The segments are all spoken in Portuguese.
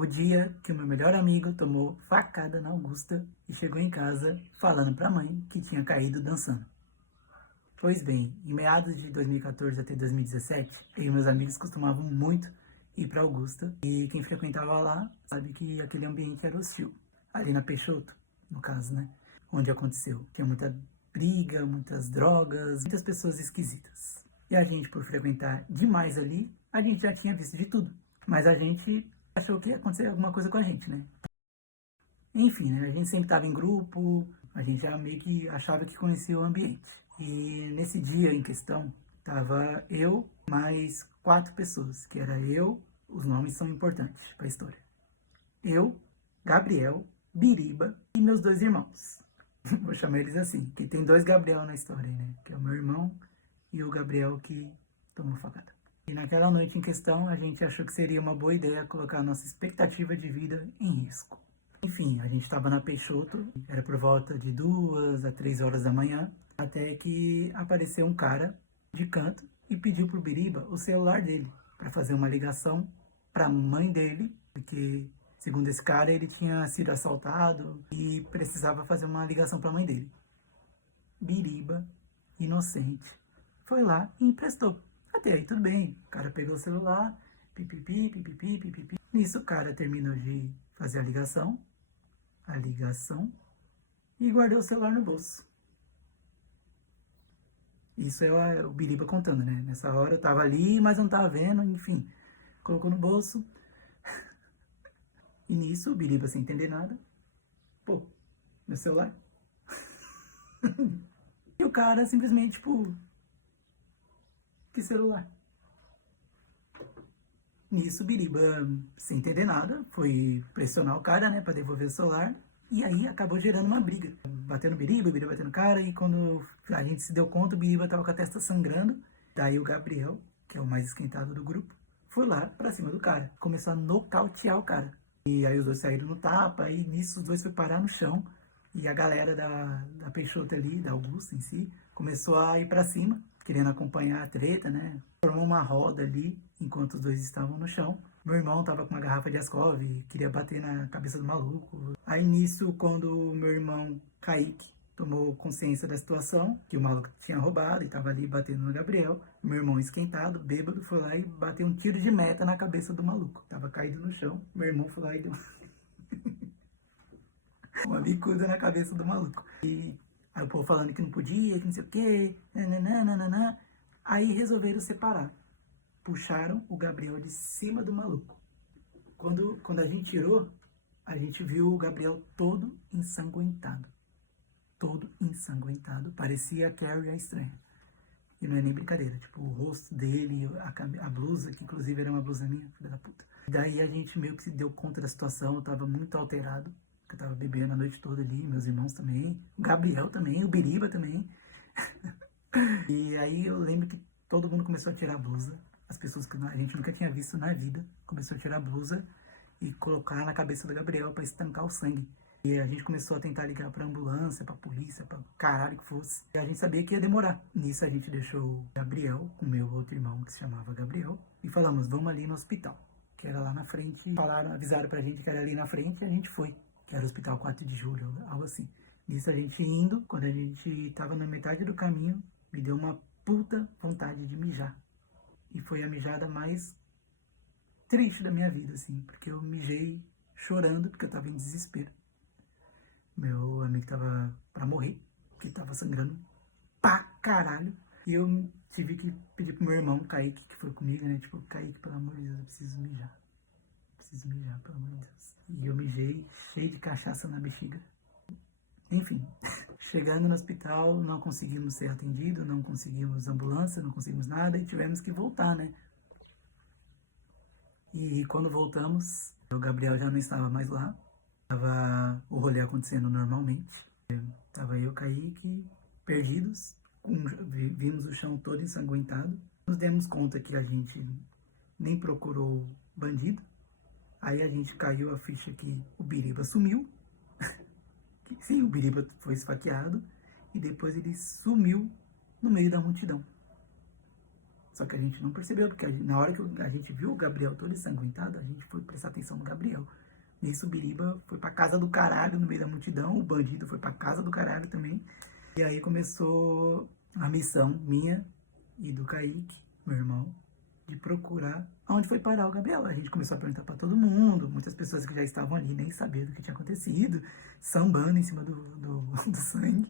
O dia que o meu melhor amigo tomou facada na Augusta e chegou em casa falando pra mãe que tinha caído dançando. Pois bem, em meados de 2014 até 2017, eu e meus amigos costumavam muito ir pra Augusta e quem frequentava lá sabe que aquele ambiente era hostil. Ali na Peixoto, no caso, né? Onde aconteceu. Tinha muita briga, muitas drogas, muitas pessoas esquisitas. E a gente, por frequentar demais ali, a gente já tinha visto de tudo. Mas a gente achou que ia acontecer alguma coisa com a gente, né? Enfim, né? A gente sempre estava em grupo, a gente já meio que achava que conhecia o ambiente. E nesse dia em questão, tava eu mais 4 pessoas, que era eu, os nomes são importantes para a história. Eu, Gabriel, Biriba e meus 2 irmãos. Vou chamar eles assim, que tem 2 Gabriel na história, né? Que é o meu irmão e o Gabriel que tomou facada. E naquela noite em questão, a gente achou que seria uma boa ideia colocar a nossa expectativa de vida em risco. Enfim, a gente estava na Peixoto, era por volta de 2 a 3 horas da manhã, até que apareceu um cara de canto e pediu pro Biriba o celular dele para fazer uma ligação para a mãe dele, porque segundo esse cara ele tinha sido assaltado e precisava fazer uma ligação para a mãe dele. Biriba, inocente, foi lá e emprestou. Até aí tudo bem, o cara pegou o celular, pipipi, pipipi, pipipi. Nisso o cara terminou de fazer a ligação e guardou o celular no bolso. Isso é o Biriba contando, né? Nessa hora eu tava ali, mas não tava vendo, enfim. Colocou no bolso. E nisso o Biriba, sem entender nada, pô, meu celular. E o cara simplesmente, tipo, que celular? Nisso o Biriba, sem entender nada, foi pressionar o cara, né, pra devolver o celular. E aí acabou gerando uma briga. Batendo o Biriba batendo o cara. E quando a gente se deu conta, o Biriba tava com a testa sangrando. Daí o Gabriel, que é o mais esquentado do grupo, foi lá pra cima do cara. Começou a nocautear o cara. E aí os dois saíram no tapa. E nisso os dois foi parar no chão. E a galera da Peixoto ali, da Augusta em si, começou a ir pra cima, querendo acompanhar a treta, né? Formou uma roda ali, enquanto os dois estavam no chão. Meu irmão tava com uma garrafa de Ascov e queria bater na cabeça do maluco. Aí nisso, quando meu irmão Kaique tomou consciência da situação, que o maluco tinha roubado e tava ali batendo no Gabriel, meu irmão esquentado, bêbado, foi lá e bateu um tiro de meta na cabeça do maluco. Tava caído no chão, meu irmão foi lá e deu uma bicuda na cabeça do maluco. E aí o povo falando que não podia, que não sei o quê, nananana. Aí resolveram separar. Puxaram o Gabriel de cima do maluco. Quando a gente tirou, a gente viu o Gabriel todo ensanguentado. Todo ensanguentado. Parecia a Carrie a estranha. E não é nem brincadeira. Tipo, o rosto dele, a blusa, que inclusive era uma blusa minha, filha da puta. Daí a gente meio que se deu conta da situação. Eu tava muito alterado. Eu tava bebendo a noite toda ali, meus irmãos também. O Gabriel também, o Biriba também. E aí eu lembro que todo mundo começou a tirar a blusa. As pessoas que a gente nunca tinha visto na vida começou a tirar a blusa e colocar na cabeça do Gabriel para estancar o sangue. E a gente começou a tentar ligar pra ambulância, pra polícia, pra caralho que fosse. E a gente sabia que ia demorar. Nisso a gente deixou o Gabriel com o meu outro irmão que se chamava Gabriel e falamos, vamos ali no hospital, que era lá na frente. Falaram, avisaram pra gente que era ali na frente e a gente foi, que era o Hospital 4 de Julho, algo assim. Nisso a gente indo, quando a gente tava na metade do caminho, me deu uma puta vontade de mijar. E foi a mijada mais triste da minha vida, assim, porque eu mijei chorando, porque eu tava em desespero. Meu amigo tava pra morrer, que tava sangrando pra caralho. E eu tive que pedir pro meu irmão, Kaique, que foi comigo, né? Tipo, Kaique, pelo amor de Deus, eu preciso mijar. Preciso mijar, pelo amor de Deus. E eu mijei cheio de cachaça na bexiga. Enfim, chegando no hospital, não conseguimos ser atendidos, não conseguimos ambulância, não conseguimos nada e tivemos que voltar, né? E quando voltamos, o Gabriel já não estava mais lá. Tava o rolê acontecendo normalmente. Tava eu, Kaique, perdidos. Vimos o chão todo ensanguentado. Nos demos conta que a gente nem procurou bandido. Aí a gente caiu a ficha que o Biriba sumiu. Sim, o Biriba foi esfaqueado. E depois ele sumiu no meio da multidão. Só que a gente não percebeu, porque na hora que a gente viu o Gabriel todo ensanguentado, a gente foi prestar atenção no Gabriel. Nisso, o Biriba foi pra casa do caralho no meio da multidão, o bandido foi pra casa do caralho também. E aí começou a missão minha e do Kaique, meu irmão, de procurar onde foi parar o Gabriel. A gente começou a perguntar pra todo mundo, muitas pessoas que já estavam ali nem sabiam do que tinha acontecido, sambando em cima do sangue.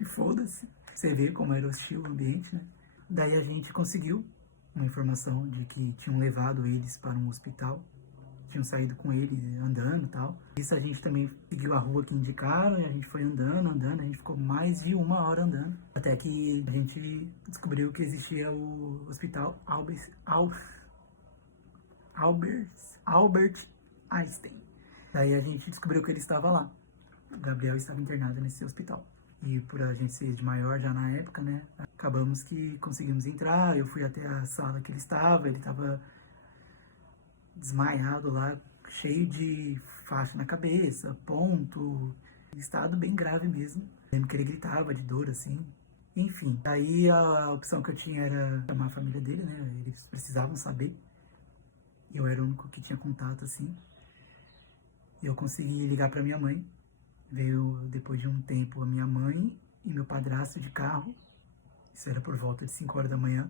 E foda-se. Você vê como era hostil o ambiente, né? Daí a gente conseguiu uma informação de que tinham levado eles para um hospital, tinham saído com ele andando e tal. Isso a gente também seguiu a rua que indicaram e a gente foi andando, a gente ficou mais de 1 hora andando. Até que a gente descobriu que existia o hospital Albert Einstein. Daí a gente descobriu que ele estava lá. O Gabriel estava internado nesse hospital. E por a gente ser de maior já na época, né, acabamos que conseguimos entrar. Eu fui até a sala que ele estava desmaiado lá, cheio de faixa na cabeça, ponto, estado bem grave mesmo. Lembro que ele gritava de dor, assim. Enfim, aí a opção que eu tinha era chamar a família dele, né, eles precisavam saber. Eu era o único que tinha contato, assim. E eu consegui ligar para minha mãe. Veio, depois de um tempo, a minha mãe e meu padrasto de carro. Isso era por volta de 5 horas da manhã,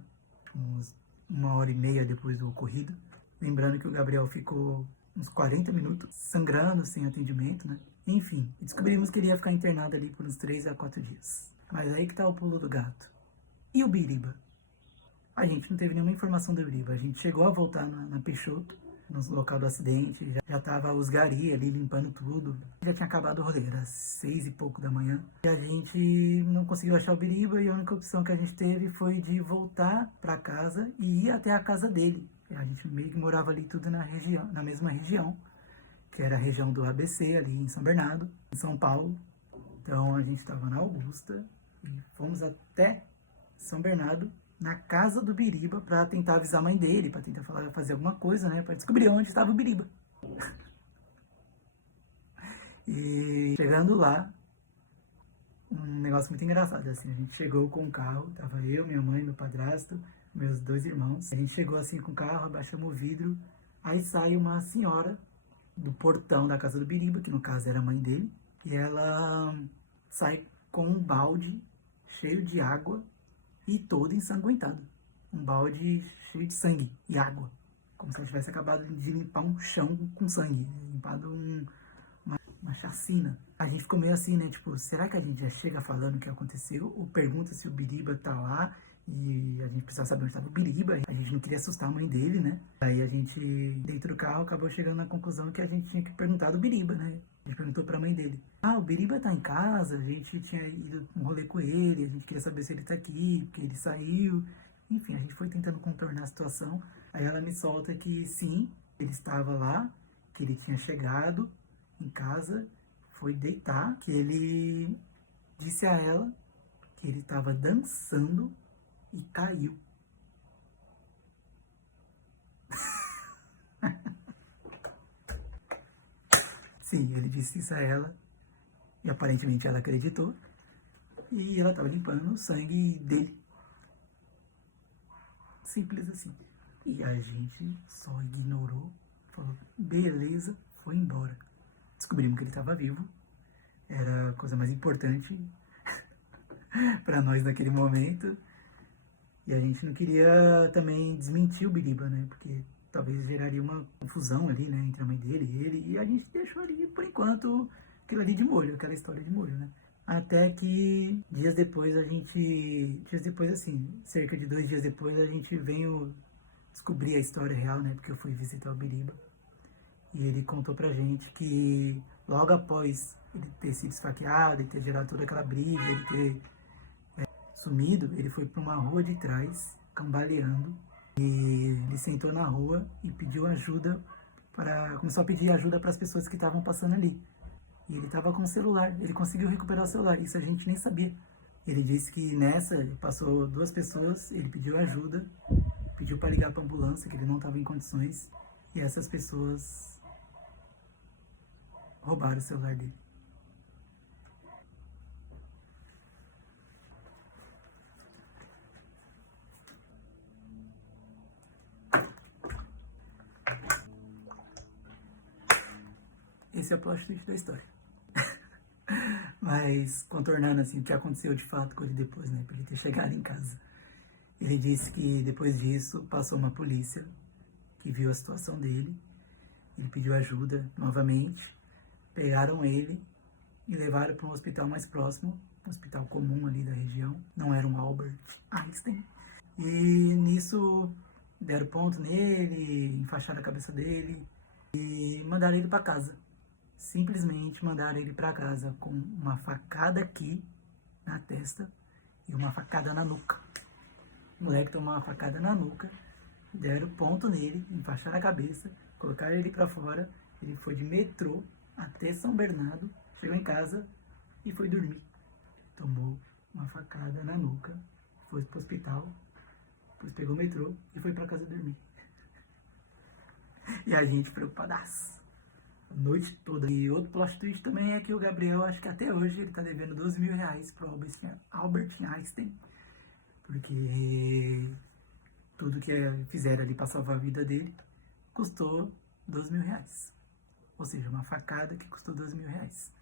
uns 1 hora e meia depois do ocorrido. Lembrando que o Gabriel ficou uns 40 minutos sangrando, sem atendimento, né? Enfim, descobrimos que ele ia ficar internado ali por uns 3 a 4 dias. Mas aí que tá o pulo do gato. E o Biriba? A gente não teve nenhuma informação do Biriba. A gente chegou a voltar na Peixoto, no local do acidente, já tava os gari ali limpando tudo. Já tinha acabado o rolê, era 6 e pouco da manhã. E a gente não conseguiu achar o Biriba e a única opção que a gente teve foi de voltar para casa e ir até a casa dele. A gente meio que morava ali tudo na mesma região, que era a região do ABC, ali em São Bernardo, em São Paulo. Então a gente estava na Augusta e fomos até São Bernardo, na casa do Biriba, para tentar avisar a mãe dele, para tentar fazer alguma coisa, né, para descobrir onde estava o Biriba. E chegando lá, um negócio muito engraçado, assim, a gente chegou com o carro, tava eu, minha mãe, meu padrasto, meus 2 irmãos. A gente chegou assim com o carro, abaixamos o vidro, aí sai uma senhora do portão da casa do Biriba, que no caso era a mãe dele, e ela sai com um balde cheio de água e todo ensanguentado. Um balde cheio de sangue e água. Como se ela tivesse acabado de limpar um chão com sangue. Limpado uma chacina. A gente ficou meio assim, né? Tipo, será que a gente já chega falando o que aconteceu? Ou pergunta se o Biriba tá lá e a gente precisava saber onde estava o Biriba. A gente não queria assustar a mãe dele, né? Aí a gente, dentro do carro, acabou chegando na conclusão que a gente tinha que perguntar do Biriba, né? A gente perguntou pra mãe dele. Ah, o Biriba tá em casa, a gente tinha ido um rolê com ele, a gente queria saber se ele tá aqui, porque ele saiu. Enfim, a gente foi tentando contornar a situação. Aí ela me solta que sim, ele estava lá, que ele tinha chegado em casa, foi deitar, que ele disse a ela que ele estava dançando e caiu. Sim, ele disse isso a ela e aparentemente ela acreditou e ela estava limpando o sangue dele. Simples assim. E a gente só ignorou, falou, beleza, foi embora. Descobrimos que ele estava vivo, era a coisa mais importante para nós naquele momento. E a gente não queria também desmentir o Biriba, né? Porque talvez geraria uma confusão ali, né? Entre a mãe dele e ele. E a gente deixou ali, por enquanto, aquilo ali de molho, aquela história de molho, né? Até que dias depois assim, cerca de 2 dias depois, a gente veio descobrir a história real, né? Porque eu fui visitar o Biriba. E ele contou pra gente que logo após ele ter sido esfaqueado, ele ter gerado toda aquela briga, ele ter sumido, ele foi para uma rua de trás, cambaleando, e ele sentou na rua e pediu ajuda começou a pedir ajuda para as pessoas que estavam passando ali. E ele estava com o celular, ele conseguiu recuperar o celular, isso a gente nem sabia. Ele disse que nessa passou 2 pessoas, ele pediu ajuda, pediu para ligar para a ambulância, que ele não estava em condições, e essas pessoas roubaram o celular dele. Esse é o plot twist da história. Mas, contornando assim, o que aconteceu de fato com ele depois, né? Pra ele ter chegado em casa. Ele disse que depois disso passou uma polícia que viu a situação dele. Ele pediu ajuda novamente. Pegaram ele e levaram para um hospital mais próximo, um hospital comum ali da região. Não era um Albert Einstein. E nisso deram ponto nele, enfaixaram a cabeça dele e mandaram ele para casa. Simplesmente mandaram ele para casa com uma facada aqui na testa e uma facada na nuca. O moleque tomou uma facada na nuca, deram ponto nele, enfaixaram a cabeça, colocaram ele para fora. Ele foi de metrô até São Bernardo, chegou em casa e foi dormir. Tomou uma facada na nuca, foi pro hospital, depois pegou o metrô e foi para casa dormir. E a gente preocupadaço. A noite toda. E outro plot twist também é que o Gabriel, acho que até hoje, ele tá devendo 12 mil reais pro Albert Einstein. Porque tudo que fizeram ali pra salvar a vida dele custou 12 mil reais. Ou seja, uma facada que custou 12 mil reais.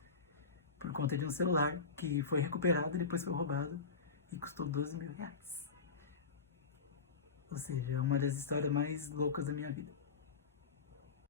Por conta de um celular que foi recuperado e depois foi roubado e custou 12 mil reais. Ou seja, é uma das histórias mais loucas da minha vida.